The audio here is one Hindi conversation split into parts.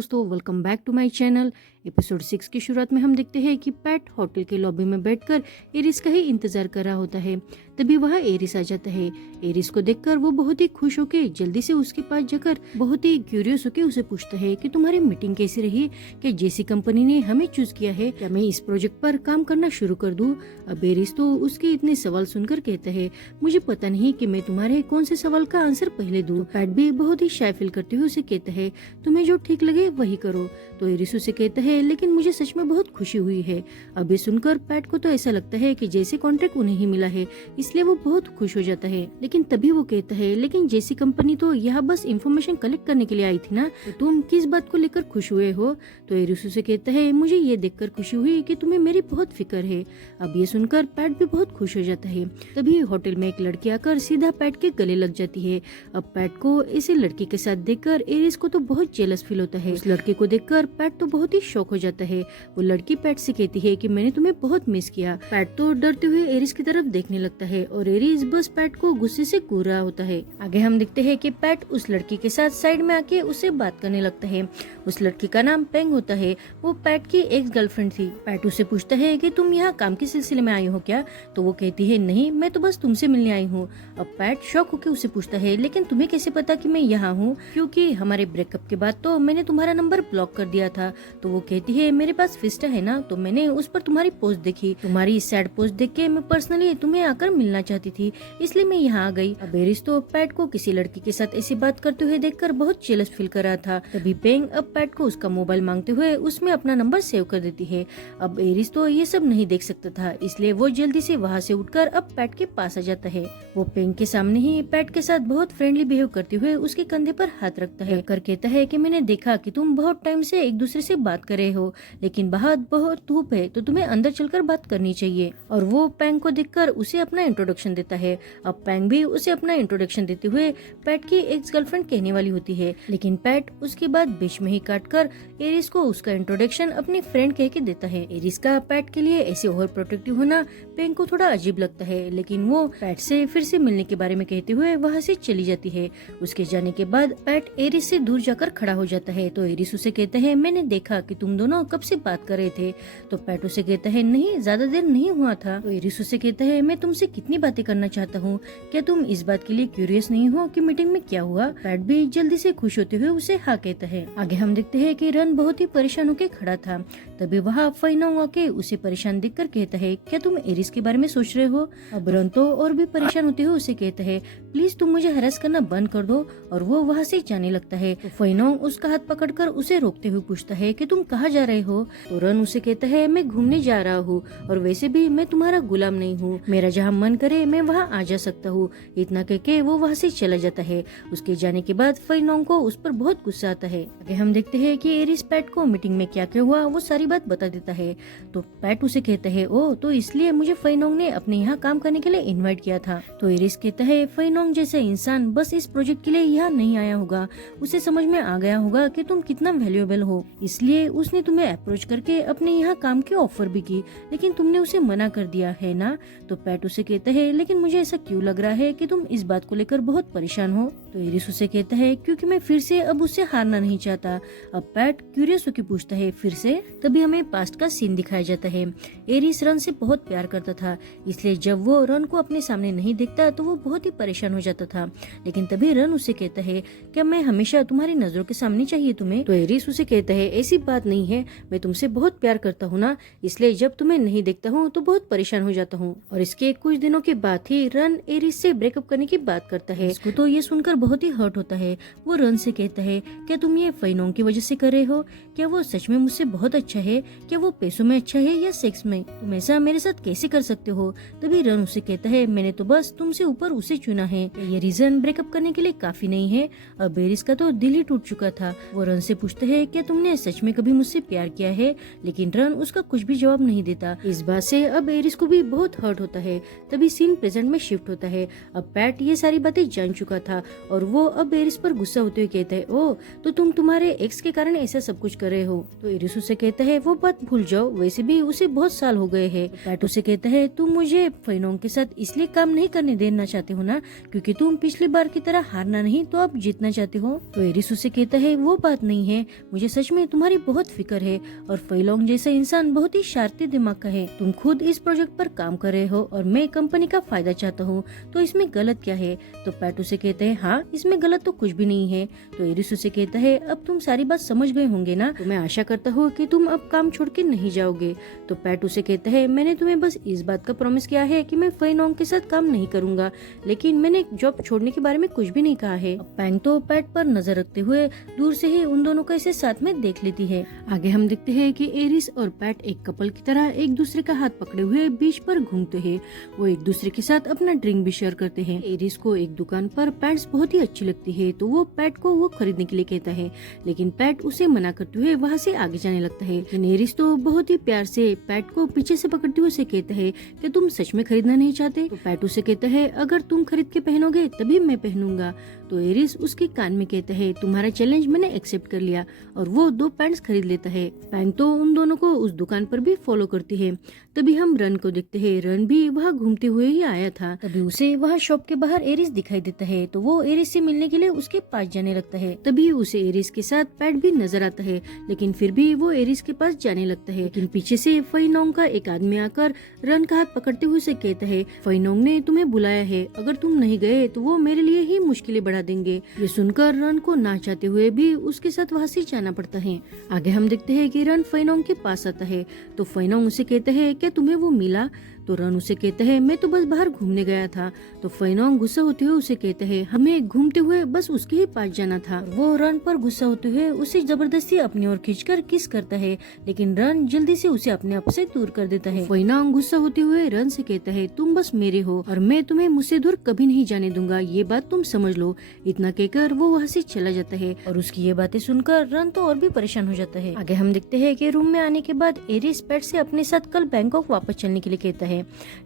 दोस्तों, welcome back to my channel. Episode 6 की शुरुआत में हम देखते हैं कि पैट होटल के लॉबी में बैठकर एरिस का ही इंतजार कर रहा होता है। तभी वहाँ एरिस आ जाता है। एरिस को देखकर वो बहुत ही खुश होके जल्दी से उसके पास जाकर बहुत ही क्यूरियस होके उसे पूछता है कि तुम्हारी मीटिंग कैसी रही, क्या जेसी कंपनी ने हमें चूज किया है, क्या मैं इस प्रोजेक्ट पर काम करना शुरू कर दूं। अब एरिस तो उसके इतने सवाल सुनकर कहता है, मुझे पता नहीं कि मैं तुम्हारे कौन से सवाल का आंसर पहले दूं। पैट भी बहुत ही शाय फील करते हुए उसे कहता है, तुम्हें जो ठीक लगे वही करो। तो एरिस उसे कहता है, लेकिन मुझे सच में बहुत खुशी हुई है। अब ये सुनकर पैट को तो ऐसा लगता है कि जैसे कॉन्ट्रैक्ट उन्हें ही मिला है, इसलिए वो बहुत खुश हो जाता है। लेकिन तभी वो कहता है, लेकिन जेसी कंपनी तो यहाँ बस इंफॉर्मेशन कलेक्ट करने के लिए आई थी ना, तो तुम किस बात को लेकर खुश हुए हो। तो एरिस उसे कहता है, मुझे ये देखकर खुशी हुई कि तुम्हें मेरी बहुत फिक्र है। अब ये सुनकर पैट भी बहुत खुश हो जाता है। तभी होटल में एक लड़की आकर सीधा पैट के गले लग जाती है। अब पैट को इसे लड़की के साथ देखकर एरिस को तो बहुत जेलस फील होता है। उस लड़के को देखकर पैट तो बहुत ही शॉक हो जाता है। वो लड़की पैट से कहती है कि मैंने तुम्हें बहुत मिस किया। पैट तो डरते हुए एरिस की तरफ देखने लगता है और एरिस बस पैट को गुस्से से घूर रहा होता है। आगे हम देखते हैं कि पैट उस लड़की के साथ साइड में आके उसे बात करने लगता है। उस लड़की का नाम पेंग होता है। वो पैट की एक्स गर्लफ्रेंड थी। पैट उसे पूछता है कि तुम यहाँ काम के सिलसिले में आई हो क्या। तो वो कहती है, नहीं, मैं तो बस तुमसे मिलने आई हूँ। अब पैट शॉक होकर उसे पूछता है, लेकिन तुम्हें कैसे पता कि मैं यहाँ हूँ, क्योंकि हमारे ब्रेकअप के बाद तो मैंने तुम्हारा नंबर ब्लॉक कर दिया था। तो वो कहती है, मेरे पास फिस्टा है ना, तो मैंने उस पर तुम्हारी पोस्ट देखी। तुम्हारी सैड पोस्ट देख के मैं पर्सनली तुम्हें आकर मिलना चाहती थी, इसलिए मैं यहाँ आ गई। अब एरिस तो पैट को किसी लड़की के साथ ऐसी बात करते हुए देखकर बहुत जेलस फील कर रहा था। तभी पेंग अब पैट को उसका मोबाइल मांगते हुए उसमें अपना नंबर सेव कर देती है। अब एरिस तो ये सब नहीं देख सकता था, इसलिए वो जल्दी से वहाँ से उठकर अब पैट के पास आ जाता है। वो पेंग के सामने ही पैट के साथ बहुत फ्रेंडली बिहेव करते हुए उसके कंधे पर हाथ रखता है, कर कहता है कि मैंने देखा कि तुम बहुत टाइम से एक दूसरे से बात कर रहे हो, लेकिन बाहर बहुत धूप है, तो तुम्हें अंदर चलकर बात करनी चाहिए। और वो पैंग को देखकर उसे अपना इंट्रोडक्शन देता है। अब पैंग भी उसे अपना इंट्रोडक्शन देते हुए पैट की एक्स गर्लफ्रेंड कहने वाली होती है, लेकिन पैट उसके बाद बीच में ही काटकर एरिस को उसका इंट्रोडक्शन अपनी फ्रेंड कह के देता है। एरिस का पैट के लिए ऐसे ओवर प्रोटेक्टिव होना पैंग को थोड़ा अजीब लगता है, लेकिन वो पैट से फिर से मिलने के बारे में कहते हुए वहाँ से चली जाती है। उसके जाने के बाद पैट एरिस से दूर जाकर खड़ा हो जाता है। तो एरिस उसे कहता है, मैंने देखा कि तुम दोनों कब से बात कर रहे थे। तो पैट उसे कहता है, नहीं, ज्यादा देर नहीं हुआ था। तो एरिस उसे कहता है, मैं तुमसे कितनी बातें करना चाहता हूँ, क्या तुम इस बात के लिए क्यूरियस नहीं हो कि मीटिंग में क्या हुआ। पैट भी जल्दी से खुश होते हुए उसे हाँ कहता है। आगे हम देखते हैं कि रन बहुत ही परेशान होकर खड़ा था। तभी वहाँ फाइनोंग आके उसे परेशान देखकर कहता है, क्या तुम एरिस के बारे में सोच रहे हो। अब रन तो और भी परेशान होते हुए उसे कहता है, प्लीज तुम मुझे हरास करना बंद कर दो। और वो वहाँ से जाने लगता है। तो फाइनोंग उसका हाथ पकड़कर उसे रोकते हुए पूछता है कि तुम कहाँ जा रहे हो। तो रन उसे कहता है, मैं घूमने जा रहा हूँ, और वैसे भी मैं तुम्हारा गुलाम नहीं हूँ, मेरा जहाँ मन करे मैं वहाँ आ जा सकता हूँ। इतना कहके वो वहाँ से चला जाता है। उसके जाने के बाद फाइनोंग को उस पर बहुत गुस्सा आता है। आगे हम देखते हैं कि एरिस पैट को मीटिंग में क्या क्या हुआ वो सारी बात बता देता है। तो पैट उसे कहता है, ओ, तो इसलिए मुझे फाइनोंग ने अपने यहाँ काम करने के लिए इन्वाइट किया था। तो एरिस कहता है, फाइनोंग जैसा इंसान बस इस प्रोजेक्ट के लिए यहाँ नहीं आया होगा, उसे समझ में आ गया होगा कि तुम कितना वैल्यूएबल हो, इसलिए उसने तुम्हें अप्रोच करके अपने यहाँ काम की ऑफर भी की, लेकिन तुमने उसे मना कर दिया है ना। तो पैट उसे कहता है, लेकिन मुझे ऐसा क्यों लग रहा है कि तुम इस बात को लेकर बहुत परेशान हो। तो एरिस उसे कहता है, क्योंकि मैं फिर से अब उससे हारना नहीं चाहता। अब पैट क्यूरियस होकर पूछता है, फिर से। तभी हमें पास्ट का सीन दिखाया जाता है। एरिस रन से बहुत प्यार करता था, इसलिए जब वो रन को अपने सामने नहीं देखता तो वो बहुत ही परेशान हो जाता था। लेकिन तभी रन उसे कहता है, क्या मैं हमेशा तुम्हारी नजरों के सामने चाहिए तुम्हें। तो एरिस उसे कहता है, ऐसी बात नहीं है, मैं तुमसे बहुत प्यार करता हूँ ना, इसलिए जब तुम्हें नहीं देखता हूँ तो बहुत परेशान हो जाता हूँ। और इसके कुछ दिनों के बाद ही रन एरिस से ब्रेकअप करने की बात करता है। इसको तो ये सुनकर बहुत ही हर्ट होता है। वो रन से कहता है, क्या तुम ये फाइनोंग की वजह से कर रहे हो, क्या वो सच में मुझसे बहुत अच्छा है, क्या वो पैसों में अच्छा है या सेक्स में, तुम ऐसा मेरे साथ कैसे कर सकते हो। तभी रन उसे कहता है, मैंने तो बस तुमसे ऊपर उसे चुना है, ये रीजन ब्रेकअप करने के लिए काफी नहीं है। अब एरिस का तो दिल ही टूट चुका था। वो रन से पूछता है, क्या तुमने सच में कभी मुझसे प्यार किया है, लेकिन रन उसका कुछ भी जवाब नहीं देता। इस बात से अब एरिस को भी बहुत हर्ट होता है। तभी सीन प्रेजेंट में शिफ्ट होता है। अब पैट ये सारी बातें जान चुका था और वो अब एरिस पर गुस्सा होते हुए कहता है, ओ तो तुम तुम्हारे एक्स के कारण ऐसा सब कुछ कर रहे हो। तो एरिस उसे कहता है वो बात भूल जाओ, वैसे भी उसे बहुत साल हो गए हैं। पैट उसे कहता है तुम मुझे फेनोंग के साथ इसलिए काम नहीं करने देना चाहते हो ना क्योंकि तुम पिछली बार की तरह हारना नहीं तो अब जीतना चाहते हो। तो एरिस उसे कहता है वो बात नहीं है, मुझे सच में तुम्हारी बहुत फिक्र है और फेलोंग जैसा इंसान बहुत ही शार्ती दिमाग का है। तुम खुद इस प्रोजेक्ट पर काम कर रहे हो और मैं कंपनी का फायदा चाहता हूँ, तो इसमें गलत क्या है। तो पैट उसे कहते हैं हाँ इसमें गलत तो कुछ भी नहीं है। तो एरिस उसे कहता है अब तुम सारी बात समझ गए होंगे ना, तो मैं आशा करता हूँ कि तुम अब काम छोड़ के नहीं जाओगे। तो पैट उसे कहता है मैंने तुम्हें बस इस बात का प्रॉमिस किया है कि मैं फेनोंग के साथ काम नहीं करूंगा, लेकिन मैंने जॉब छोड़ने के बारे में कुछ भी नहीं कहा है। पैंग तो पैट पर नजर रखते हुए दूर से ही उन दोनों को ऐसे साथ में देख लेती है। आगे हम देखते हैं कि एरिस और पैट एक कपल की तरह एक दूसरे का हाथ पकड़े हुए बीच पर घूमते हैं। वो एक दूसरे के साथ अपना ड्रिंक भी शेयर करते हैं। एरिस को एक दुकान पर पैंट्स बहुत ही अच्छी लगती है, तो वो पैट को वो खरीदने के लिए कहता है, लेकिन पैट उसे मना करते हुए वहाँ से आगे जाने लगता है। लेकिन एरिस तो बहुत ही प्यार से पैट को पीछे से पकड़ते हुए उसे कहता है कि तुम सच में खरीदना नहीं चाहते। तो पैट उसे कहता है अगर तुम खरीद के पहनोगे तभी मैं पहनूंगा। तो एरिस उसके कान में कहता है तुम्हारा चैलेंज मैंने एक्सेप्ट कर लिया, और वो 2 पैंट्स खरीद लेता है। पैंग तो उन दोनों को उस दुकान पर भी फॉलो करती है। तभी हम रन को देखते हैं, रन भी वहाँ घूमते हुए ही आया था। तभी उसे वहाँ शॉप के बाहर एरिस दिखाई देता है, तो वो एरिस से मिलने के लिए उसके पास जाने लगता है। तभी उसे एरिस के साथ पैट भी नजर आता है, लेकिन फिर भी वो एरिस के पास जाने लगता है। लेकिन पीछे से फेनोंग का एक आदमी आकर रन का हाथ पकड़ते हुए उसे कहता है फेनोंग ने तुम्हें बुलाया है, अगर तुम नहीं गए तो वो मेरे लिए ही मुश्किलें बढ़ा देंगे। ये सुनकर रन को ना चाहते हुए भी उसके साथ वहाँ से जाना पड़ता है। आगे हम देखते हैं कि रन फेनोंग के पास आता है, तो फेनोंग उसे कहता है क्या तुम्हें वो मिला। तो रन उसे कहता है मैं तो बस बाहर घूमने गया था। तो फेनोंग गुस्सा होते हुए उसे कहता है हमें घूमते हुए बस उसके ही पास जाना था। वो रन पर गुस्सा होते हुए उसे जबरदस्ती अपनी ओर खींचकर किस करता है, लेकिन रन जल्दी से उसे अपने आप से दूर कर देता है। फेनोंग गुस्सा होते हुए रन से कहता है तुम बस मेरे हो और मैं तुम्हें मुझसे दूर कभी नहीं जाने दूंगा, ये बात तुम समझ लो। इतना कहकर वो वहाँ से चला जाता है और उसकी ये बातें सुनकर रन तो और भी परेशान हो जाता है। आगे हम देखते हैं कि रूम में आने के बाद एरिस पैट से अपने साथ कल बैंकॉक वापस चलने के लिए कहता है,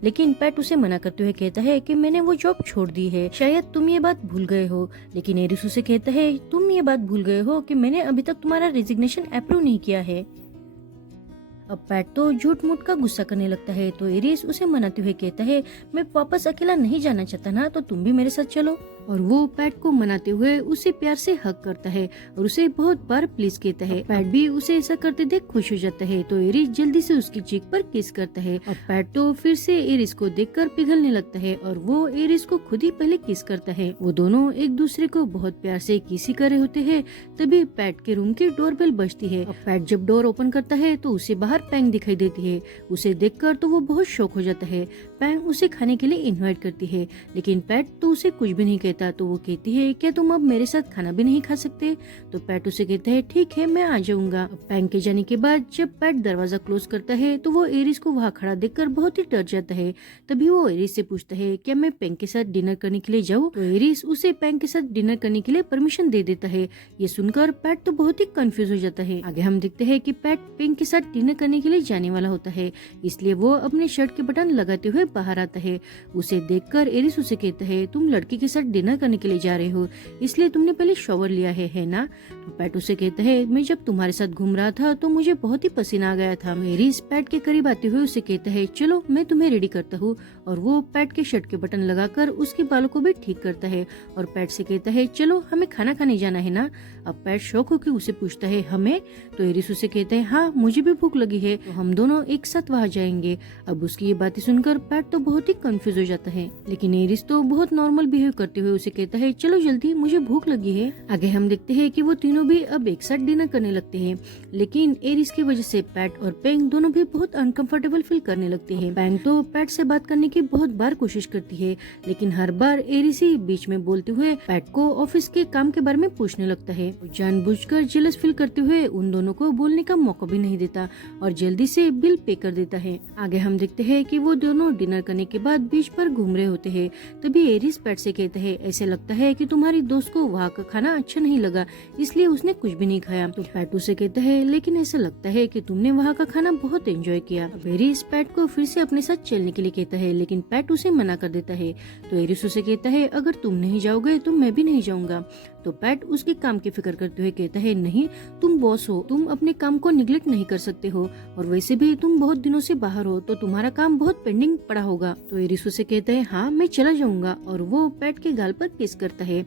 लेकिन पैट उसे मना करते हुए कहता है कि मैंने वो जॉब छोड़ दी है, शायद तुम ये बात भूल गए हो। लेकिन एरिस उसे कहता है तुम ये बात भूल गए हो कि मैंने अभी तक तुम्हारा रेजिग्नेशन अप्रूव नहीं किया है। अब पैट तो झूठ मूठ का गुस्सा करने लगता है, तो एरिस उसे मनाते हुए कहता है मैं वापस अकेला नहीं जाना चाहता ना, तो तुम भी मेरे साथ चलो। और वो पैट को मनाते हुए उसे प्यार से हक करता है और उसे बहुत बार प्लीज कहता है। पैट भी उसे ऐसा करते देख खुश हो जाता है, तो एरिस जल्दी से उसकी चीख पर किस करता है। और पैट तो फिर से एरिस को देखकर पिघलने लगता है और वो एरिस को खुद ही पहले किस करता है। वो दोनों एक दूसरे को बहुत प्यार से किसी कर रहे होते हैं। तभी पैट के रूम की डोरबेल बजती है। अब पैट जब डोर ओपन करता है तो उसे बाहर पैंग दिखाई देती है। उसे देखकर तो वो बहुत शॉक हो जाता है। पैंग उसे खाने के लिए इनवाइट करती है, लेकिन पैट तो उसे कुछ भी नहीं कहता। तो वो कहती है क्या तुम अब मेरे साथ खाना भी नहीं खा सकते। तो पैट उसे कहता है ठीक है मैं आ जाऊंगा। पैंग के जाने के बाद जब पैट दरवाजा क्लोज करता है तो वो एरिस को वहाँ खड़ा देखकर बहुत ही डर जाता है। तभी वो एरिस से पूछता है क्या मैं पैंग के साथ डिनर करने के लिए जाऊँ। तो एरिस उसे पैंग के साथ डिनर करने के लिए परमिशन दे देता है। ये सुनकर पैट तो बहुत ही कंफ्यूज हो जाता है। आगे हम देखते हैं कि पैट पैंग के साथ डिनर करने के लिए जाने वाला होता है, इसलिए वो अपने शर्ट के बटन लगाते हुए बाहर आता है। उसे देखकर एरिस उसे कहता है तुम लड़की के साथ डिनर करने के लिए जा रहे हो, इसलिए तुमने पहले शॉवर लिया है ना। तो पैट उसे कहता है मैं जब तुम्हारे साथ घूम रहा था तो मुझे बहुत ही पसीना आ गया था। एरिस पैट के करीब आते हुए उसे कहता है चलो मैं तुम्हें रेडी करता हूँ, और वो पैट के शर्ट के बटन लगाकर उसके बालों को भी ठीक करता है और पैट से कहता है चलो हमें खाना खाने जाना है ना। अब पैट शौक होकर उसे पूछता है हमें। तो एरिस उसे कहता है हाँ मुझे भी भूख लगी है, तो हम दोनों एक साथ वहाँ जाएंगे। अब उसकी ये बातें सुनकर पैट तो बहुत ही कंफ्यूज हो जाता है, लेकिन एरिस तो बहुत नॉर्मल बिहेव करते हुए उसे कहता है चलो जल्दी मुझे भूख लगी है। आगे हम देखते हैं कि वो तीनों भी अब एक साथ डिनर करने लगते हैं, लेकिन एरिस की वजह से पैट और पैंग दोनों भी बहुत अनकंफर्टेबल फील करने लगते हैं। पैंग तो पैट से बात करने की बहुत बार कोशिश करती है, लेकिन हर बार एरिस ही बीच में बोलते हुए पैट को ऑफिस के काम के बारे में पूछने लगता है। जानबूझकर जेलस फील करते हुए उन दोनों को बोलने का मौका भी नहीं देता और जल्दी से बिल पे कर देता है। आगे हम देखते हैं कि वो दोनों डिनर करने के बाद बीच पर घूम रहे होते हैं। तभी एरिस पैट से कहता है ऐसे लगता है कि तुम्हारी दोस्त को वहाँ का खाना अच्छा नहीं लगा, इसलिए उसने कुछ भी नहीं खाया। तो पैट उसे कहता है लेकिन ऐसा लगता है कि तुमने वहाँ का खाना बहुत एंजॉय किया। अब एरिस पैट को फिर से अपने साथ चलने के लिए कहता है, लेकिन पैट उसे मना कर देता है। तो एरिस उसे कहता है अगर तुम नहीं जाओगे तो मैं भी नहीं जाऊंगा। तो पैट उसके काम की फिक्र करते हुए कहता है नहीं, तुम बॉस हो, तुम अपने काम को निगलेक्ट नहीं कर सकते हो, और वैसे भी तुम बहुत दिनों से बाहर हो तो तुम्हारा काम बहुत पेंडिंग पड़ा होगा। तो एरिस उसे कहता है हाँ मैं चला जाऊंगा, और वो पैट के गाल पर किस करता है।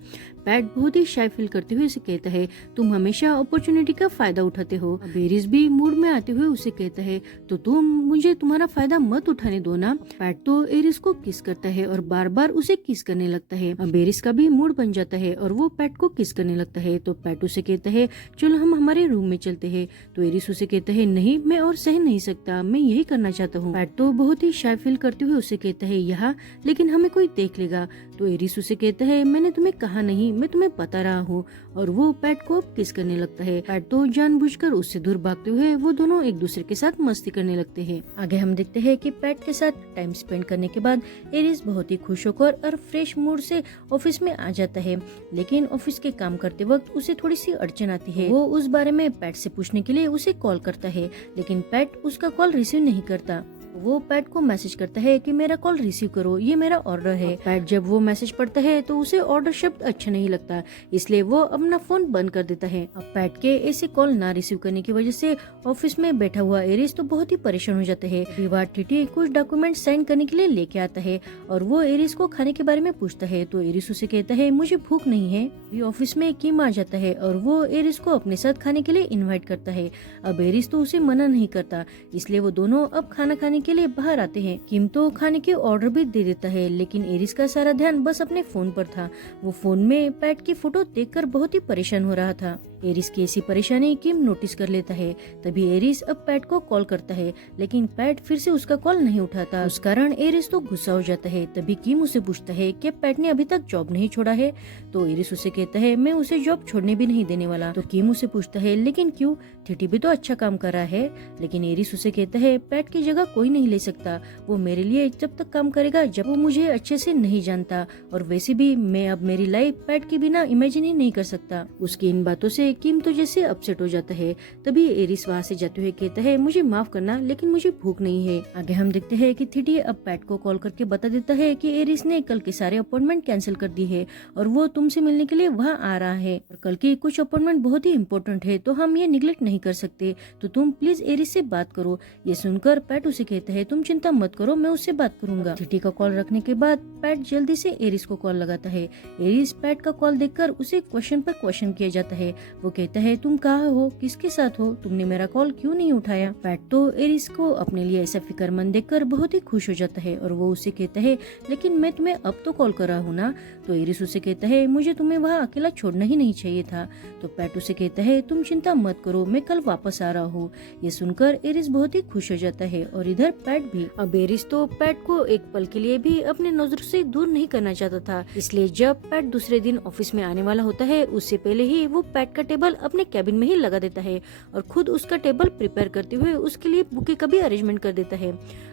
पैट बहुत ही शाय फील करते हुए उसे कहता है तुम हमेशा अपॉर्चुनिटी का फायदा उठाते हो। अब एरिस भी मूड में आते हुए उसे कहता है तो तुम मुझे तुम्हारा फायदा मत उठाने दो ना। पैट तो एरिस को किस करता है और बार बार उसे किस करने लगता है। अब एरिस का भी मूड बन जाता है और वो पैट को किस करने लगता है। तो पैट उसे कहता है चलो हम हमारे रूम में चलते हैं। तो एरिस उसे कहता है नहीं, मैं और सह नहीं सकता, मैं यही करना चाहता हूँ। पैट तो बहुत ही शाय फील करते हुए उसे कहता है यहाँ, लेकिन हमें कोई देख लेगा। तो एरिस उसे कहता है मैंने तुम्हें कहा नहीं, मैं तुम्हें बता रहा हूँ, और वो पैट को किस करने लगता है। पैट तो जानबूझकर उससे दूर भागते हुए वो दोनों एक दूसरे के साथ मस्ती करने लगते हैं। आगे हम देखते हैं कि पैट के साथ टाइम स्पेंड करने के बाद एरिस बहुत ही खुश होकर और फ्रेश मूड से ऑफिस में आ जाता है, लेकिन ऑफिस के काम करते वक्त उसे थोड़ी सी अड़चन आती है। वो उस बारे में पैट से पूछने के लिए उसे कॉल करता है, लेकिन पैट उसका कॉल रिसीव नहीं करता। वो पैट को मैसेज करता है कि मेरा कॉल रिसीव करो, ये मेरा ऑर्डर है। पैट जब वो मैसेज पढ़ता है तो उसे ऑर्डर शब्द अच्छा नहीं लगता, इसलिए वो अपना फोन बंद कर देता है। अब पैट के ऐसे कॉल ना रिसीव करने की वजह से ऑफिस में बैठा हुआ एरिस तो बहुत ही परेशान हो जाता है। विवाह टीटी कुछ डॉक्यूमेंट साइन करने के लिए लेके आता है और वो एरिस को खाने के बारे में पूछता है। तो एरिस उसे कहता है मुझे भूख नहीं है। भी ऑफिस में किम आ जाता है और वो एरिस को अपने साथ खाने के लिए इन्वाइट करता है। अब एरिस तो उसे मना नहीं करता, इसलिए वो दोनों अब खाना खाने के लिए बाहर आते हैं। किम तो खाने के ऑर्डर भी दे देता है, लेकिन एरिस का सारा ध्यान बस अपने फोन पर था। वो फोन में पैट की फोटो देखकर बहुत ही परेशान हो रहा था। एरिस की ऐसी परेशानी किम नोटिस कर लेता है। तभी एरिस अब पैट को कॉल करता है, लेकिन पैट फिर से उसका कॉल नहीं उठाता। उस कारण एरिस तो गुस्सा हो जाता है। तभी किम उसे पूछता है कि पैट ने अभी तक जॉब नहीं छोड़ा है। तो एरिस उसे कहता है मैं उसे जॉब छोड़ने भी नहीं देने वाला। तो किम उसे पूछता है लेकिन क्यों, थिटी भी तो अच्छा काम कर रहा है। लेकिन एरिस उसे कहता है पैट की जगह कोई नहीं ले सकता, वो मेरे लिए जब तक काम करेगा जब वो मुझे अच्छे से नहीं जानता, और वैसे भी मैं अब मेरी लाइफ पैट के बिना इमेजिन ही नहीं कर सकता। उसकी इन बातों से किम तो जैसे अपसेट हो जाता है। तभी एरिस वहाँ से जाते हुए कहता है मुझे माफ करना, लेकिन मुझे भूख नहीं है। आगे हम देखते हैं कि थिटी अब पैट को कॉल करके बता देता है कि एरिस ने कल के सारे अपॉइंटमेंट कैंसिल कर दी है और वो तुमसे मिलने के लिए वहाँ आ रहा है, और कल की कुछ अपॉइंटमेंट बहुत ही इम्पोर्टेंट है, तो हम ये निगलेक्ट नहीं कर सकते, तो तुम प्लीज एरिस से बात करो। ये सुनकर पैट उसे कहता है तुम चिंता मत करो, मैं उससे बात करूंगा। थिटी का कॉल रखने के बाद पैट जल्दी से एरिस को कॉल लगाता है। एरिस पैट का कॉल देखकर उसे क्वेश्चन पर क्वेश्चन किया जाता है। वो कहता है तुम कहाँ हो, किसके साथ हो, तुमने मेरा कॉल क्यों नहीं उठाया। पैट तो एरिस को अपने लिए ऐसा फिक्रमंद देखकर बहुत ही खुश हो जाता है और वो उसे कहता है लेकिन मैं तुम्हें अब तो कॉल कर रहा हूँ ना। तो एरिस उसे कहता है मुझे तुम्हें वहाँ अकेला छोड़ना ही नहीं चाहिए था। तो पैट उसे कहता है तुम चिंता मत करो, मैं कल वापस आ रहा हूँ। ये सुनकर एरिस बहुत ही खुश हो जाता है और इधर पैट भी। अब एरिस तो पैट को एक पल के लिए भी अपने नजरों से दूर नहीं करना चाहता था, इसलिए जब पैट दूसरे दिन ऑफिस में आने वाला होता है उससे पहले ही वो पैट का टेबल अपने कैबिन में ही लगा देता है और खुद उसका टेबल प्रिपेयर करते हुए उसके लिए बुके का भी अरेंजमेंट कर देता है।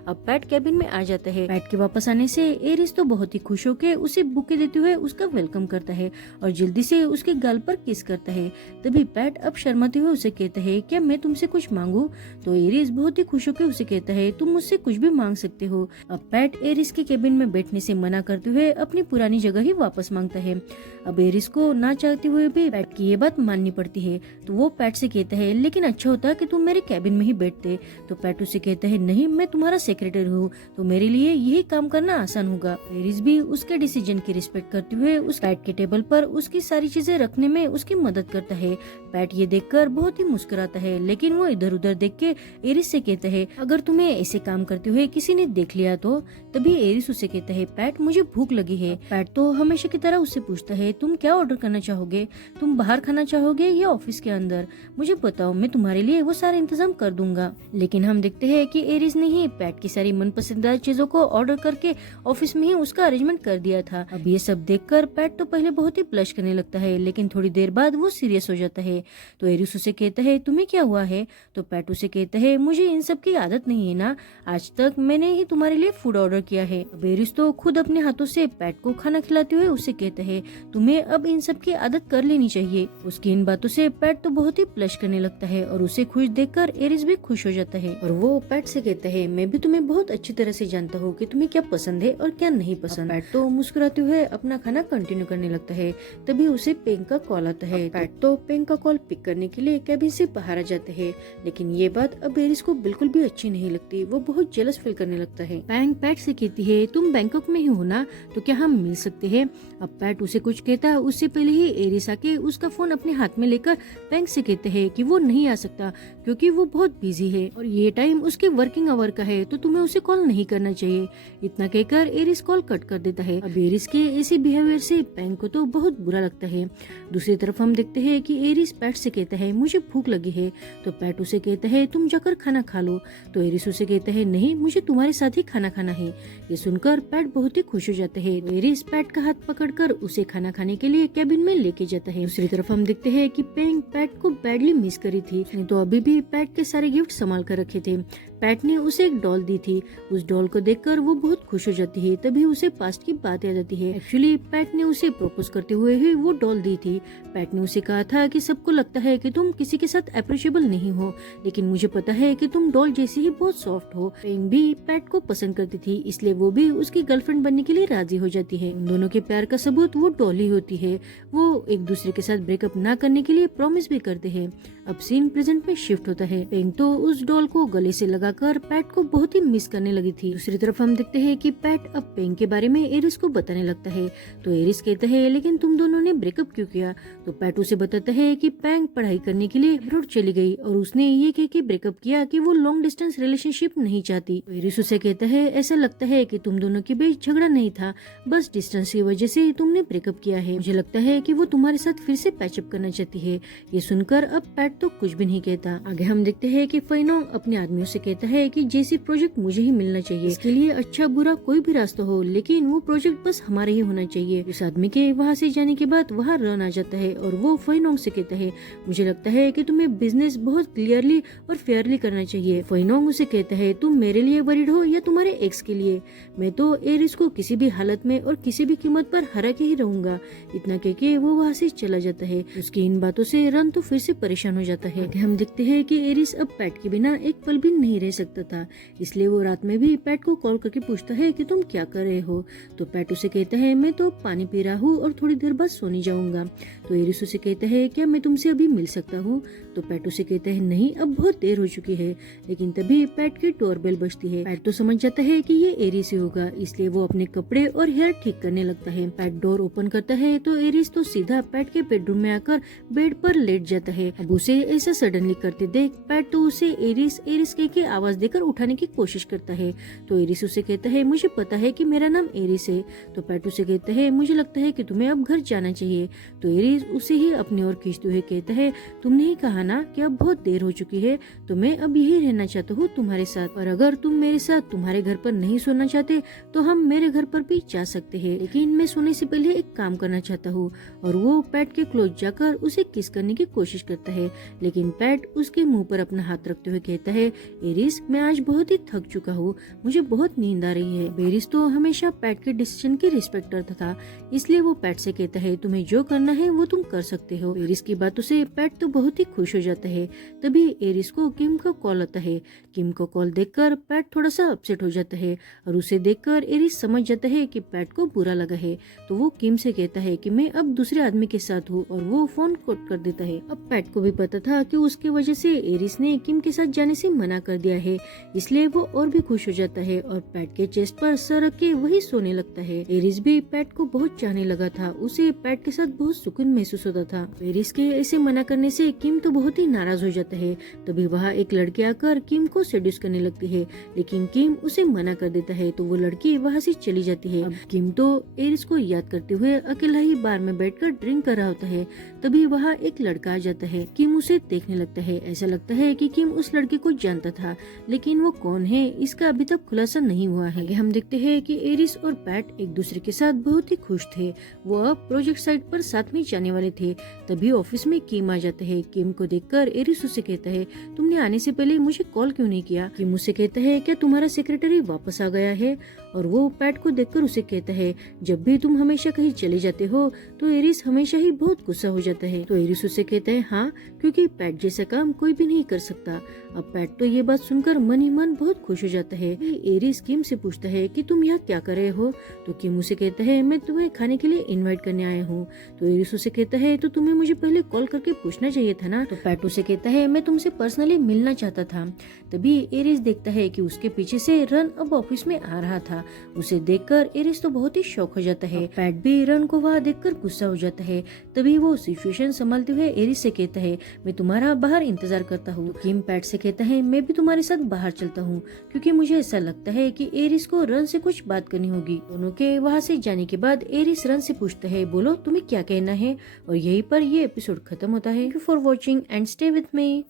अब पैट कैबिन में आ जाता है। पैट के वापस आने से एरिस तो बहुत ही खुश होकर उसे बुके देते हुए उसका वेलकम करता है और जल्दी से उसके गाल पर किस करता है। तभी पैट अब शर्माते हुए उसे कहता है क्या मैं तुमसे कुछ मांगू। तो एरिस बहुत ही खुश होकर उसे कहता है तुम मुझसे कुछ भी मांग सकते हो। अब पैट एरिस के केबिन में बैठने से मना करते हुए अपनी पुरानी जगह ही वापस मांगता है। अब एरिस को ना चाहते हुए भी पैट की ये बात माननी पड़ती है। तो वो पैट से कहता है लेकिन अच्छा होता कि तुम मेरे कैबिन में ही बैठते। तो पैट उसे कहता है नहीं, मैं तुम्हारा सेक्रेटरी हूँ, तो मेरे लिए यही काम करना आसान होगा। एरिस भी उसके डिसीजन की रिस्पेक्ट करते हुए उस पैट के टेबल पर उसकी सारी चीजें रखने में उसकी मदद करता है। पैट ये देखकर बहुत ही मुस्कुराता है, लेकिन वो इधर उधर देख के एरिस से कहता है अगर तुम्हें ऐसे काम करते हुए किसी ने देख लिया तो। तभी एरिस उसे कहता है पैट मुझे भूख लगी है। पैट तो हमेशा की तरह उससे पूछता है तुम क्या ऑर्डर करना चाहोगे, तुम बाहर खाना चाहोगे या ऑफिस के अंदर, मुझे बताओ, मैं तुम्हारे लिए वो सारे इंतजाम कर दूंगा। लेकिन हम देखते हैं कि एरिस ने ही पैट की सारी मनपसंदीदा चीजों को ऑर्डर करके ऑफिस में ही उसका अरेंजमेंट कर दिया था। अब ये सब देखकर पैट तो पहले बहुत ही ब्लश करने लगता है, लेकिन थोड़ी देर बाद वो सीरियस हो जाता है। तो एरिस उसे कहता है तुम्हें क्या हुआ है। तो पैट उसे कहता है मुझे इन सब की आदत नहीं है ना, आज तक मैंने ही तुम्हारे लिए फूड ऑर्डर किया है। अब एरिस तो खुद अपने हाथों से पैट को खाना खिलाते हुए उसे कहता है, तुम्हें अब इन सब की आदत कर लेनी चाहिए। उसकी इन बातों से पैट तो बहुत ही प्लश करने लगता है और उसे खुश देखकर एरिस भी खुश हो जाता है और वो पैट से कहता है, मैं भी तुम्हें बहुत अच्छी तरह से जानता हूँ कि तुम्हें क्या पसंद है और क्या नहीं पसंद। पैट तो मुस्कुराते हुए अपना खाना कंटिन्यू करने लगता है। तभी उसे पेंग का कॉल आता है। पैट तो पेंग का कॉल पिक करने के लिए कैबिन से बाहर आ जाते हैं, लेकिन ये बात अब एरिस को बिल्कुल भी अच्छी नहीं लगती। वो बहुत जेलस फील करने लगता है। पेंग पैट से कहती है, तुम बैंकॉक में ही हो ना, तो क्या हम मिल सकते हैं। अब पैट उसे कुछ कहता है उससे पहले ही एरिस आके उसका फोन अपने हाथ में लेकर पेंग से कहते हैं कि वो नहीं आ सकता क्योंकि वो बहुत बिजी है और ये टाइम उसके वर्किंग आवर का है, तो तुम्हें उसे कॉल नहीं करना चाहिए। इतना कहकर एरिस कॉल कट कर देता है। अब एरिस के ऐसे बिहेवियर से पेंग को तो बहुत बुरा लगता है। दूसरी तरफ हम देखते हैं कि एरिस पैट से कहता है, मुझे भूख लगी है। तो पैट उसे कहता है, तुम जाकर खाना खा लो। तो एरिस उसे कहता है, नहीं, मुझे तुम्हारे साथ ही खाना खाना है। ये सुनकर पैट बहुत ही खुश हो जाते हैं। एरिस पैट का हाथ पकड़कर उसे खाना खाने के लिए कैबिन में लेके जाता है। दूसरी तरफ हम देखते हैं कि पेंग पैट को बैडली मिस करी थी। उसने तो अभी भी पैट के सारे गिफ्ट संभाल कर रखे थे। पैट ने उसे एक डॉल दी थी। उस डॉल को देखकर वो बहुत खुश हो जाती है। तभी उसे पास्ट की बात याद आती है। एक्चुअली पैट ने उसे प्रपोज करते हुए ही वो डॉल दी थी। पैट ने उसे कहा था कि सबको लगता है कि तुम किसी के साथ अप्रोचेबल नहीं हो, लेकिन मुझे पता है कि तुम डॉल जैसी ही बहुत सॉफ्ट हो। पेंग भी पैट को पसंद करती थी, इसलिए वो भी उसकी गर्लफ्रेंड बनने के लिए राजी हो जाती है। उन दोनों के प्यार का सबूत वो डॉल ही होती है। वो एक दूसरे के साथ ब्रेकअप ना करने के लिए प्रॉमिस भी करते हैं। अब सीन प्रेजेंट में शिफ्ट होता है। पेंग तो उस डॉल को गले से लगाकर पैट को बहुत ही मिस करने लगी थी। दूसरी तरफ हम देखते हैं कि पैट अब पेंग के बारे में एरिस को बताने लगता है। तो एरिस कहता है, लेकिन तुम दोनों ने ब्रेकअप क्यों किया। तो पैट उसे बताता है कि पेंग पढ़ाई करने के लिए अब्रॉड चली गई और उसने ये कह के ब्रेकअप किया कि वो लॉन्ग डिस्टेंस रिलेशनशिप नहीं चाहती। तो एरिस उसे कहता है, ऐसा लगता है कि तुम दोनों के बीच झगड़ा नहीं था, बस डिस्टेंस की वजह से तुमने ब्रेकअप किया है। मुझे लगता है कि वो तुम्हारे साथ फिर से पैचअप करना चाहती है। ये सुनकर अब पैट तो कुछ भी नहीं कहता। आगे हम देखते हैं कि फेनोंग अपने आदमियों से कहता है कि जैसी प्रोजेक्ट मुझे ही मिलना चाहिए। इसके लिए अच्छा बुरा कोई भी रास्ता हो, लेकिन वो प्रोजेक्ट बस हमारा ही होना चाहिए। उस आदमी के वहाँ से जाने के बाद वहाँ रन आ जाता है और वो फेनोंग से कहता है, मुझे लगता है कि तुम्हें बिजनेस बहुत क्लियरली और फेयरली करना चाहिए। फेनोंग उसे कहता है, तुम मेरे लिए वरीड हो या तुम्हारे एक्स के लिए। मैं तो एरिस को किसी भी हालत में और किसी भी कीमत पर हरा के ही रहूंगा। इतना कह के वो वहाँ से चला जाता है। उसकी इन बातों से रन तो फिर से परेशान हो जाता है। हम देखते हैं कि एरिस अब पैट के बिना एक पल भी नहीं रह सकता था, इसलिए वो रात में भी पैट को कॉल करके पूछता है कि तुम क्या कर रहे हो। तो पैट उसे कहता है, मैं तो पानी पी रहा हूँ और थोड़ी देर बाद सोने जाऊंगा। तो एरिस उसे कहता है, क्या मैं तुमसे अभी मिल सकता हूँ। तो पैट उसे कहता है, नहीं, अब बहुत देर हो चुकी है। लेकिन तभी पैट की डोरबेल बजती है। पैट तो समझ जाता है कि ये एरिस ही होगा, इसलिए वो अपने कपड़े और हेयर ठीक करने लगता है। पैट डोर ओपन करता है तो एरिस तो सीधा पैट के बेडरूम में आकर बेड पर लेट जाता है। अब उसे ऐसा सडनली करते देख पैट तो उसे एरिस एरिस कह के आवाज देकर उठाने की कोशिश करता है। तो एरिस उसे कहता है, मुझे पता है कि मेरा नाम एरिस है। तो पैट उसे कहता है, मुझे लगता है कि तुम्हें अब घर जाना चाहिए। तो एरिस उसे ही अपनी ओर खींचते हुए कहता है, तुमने ही कहा ना कि अब बहुत देर हो चुकी है, तो मैं अब यही रहना चाहता हूँ तुम्हारे साथ। और अगर तुम मेरे साथ तुम्हारे घर पर नहीं सोना चाहते तो हम मेरे घर पर भी जा सकते हैं, लेकिन मैं सोने से पहले एक काम करना चाहता हूँ। और वो पैट के क्लोज जाकर उसे किस करने की कोशिश करता है, लेकिन पैट उसके मुंह पर अपना हाथ रखते हुए कहता है, एरिस, मैं आज बहुत ही थक चुका हूँ, मुझे बहुत नींद आ रही है। एरिस तो हमेशा पैट के डिसीजन की रिस्पेक्ट करता था, इसलिए वो पैट से कहता है, तुम्हें जो करना है वो तुम कर सकते हो। एरिस की बातों से पैट तो बहुत ही खुश हो जाता है। तभी एरिस को किम का कॉल आता है। किम को कॉल देखकर पैट थोड़ा सा अपसेट हो जाता है और उसे देखकर एरिस समझ जाता है कि पैट को बुरा लगा है। तो वो किम से कहता है कि मैं अब दूसरे आदमी के साथ हूँ और वो फोन कट कर देता है। अब पैट को भी पता था कि उसके वजह से एरिस ने किम के साथ जाने से मना कर दिया है, इसलिए वो और भी खुश हो जाता है और पैट के चेस्ट पर सर रख के वही सोने लगता है। एरिस भी पैट को बहुत चाहने लगा था, उसे पैट के साथ बहुत सुकून महसूस होता था। एरिस के ऐसे मना करने से किम तो बहुत ही नाराज हो जाता है। तभी वहाँ एक लड़की आकर किम को सेड्यूस करने लगती है, लेकिन किम उसे मना कर देता है। तो वो लड़की वहाँ से चली जाती है। अब किम तो एरिस को याद करते हुए अकेला ही बार में बैठकर ड्रिंक कर रहा होता है। तभी वहाँ एक लड़का आ जाता है। किम उसे देखने लगता है। ऐसा लगता है कि किम उस लड़के को जानता था, लेकिन वो कौन है इसका अभी तक खुलासा नहीं हुआ है। हम देखते हैं कि एरिस और पैट एक दूसरे के साथ बहुत ही खुश थे। वो अब प्रोजेक्ट साइट पर साथ में जाने वाले थे। तभी ऑफिस में किम आ जाता है। किम को देखकर एरिस उसे कहता है, तुमने आने से पहले मुझे कॉल क्यों नहीं किया। किम उससे कहता है क्या तुम्हारा सेक्रेटरी वापस आ गया है, और वो पैट को देखकर उसे कहता है जब भी तुम हमेशा कहीं चले जाते हो तो एरिस हमेशा ही बहुत गुस्सा हो जाता है। तो एरिस उसे कहता है हाँ, क्योंकि पैट जैसा काम कोई भी नहीं कर सकता। अब पैट तो ये बात सुनकर मन ही मन बहुत खुश हो जाता है। एरिस किम से पूछता है कि तुम यहाँ क्या कर रहे हो, तो किम उसे कहता है मैं तुम्हें खाने के लिए इनवाइट करने आया हूँ। तो एरिस उसे कहता है तो तुम्हें मुझे पहले कॉल करके पूछना चाहिए था ना। तो पैट उसे कहता है मैं तुमसे पर्सनली मिलना चाहता था। तभी एरिस देखता है कि उसके पीछे से रन अब ऑफिस में आ रहा था। उसे देखकर एरिस तो बहुत ही शॉक हो जाता है। पैट भी रन को वहाँ देखकर गुस्सा हो जाता है। तभी वो सिचुएशन संभालते हुए एरिस से कहता है मैं तुम्हारा बाहर इंतजार करता हूँ। तो किम पैट से कहता है मैं भी तुम्हारे साथ बाहर चलता हूँ, क्योंकि मुझे ऐसा लगता है कि एरिस को रन से कुछ बात करनी होगी। दोनों के वहाँ से जाने के बाद एरिस रन से पूछता है बोलो तुम्हें क्या कहना है, और यहीं पर ये एपिसोड खत्म होता है। Thank you for watching and stay with me.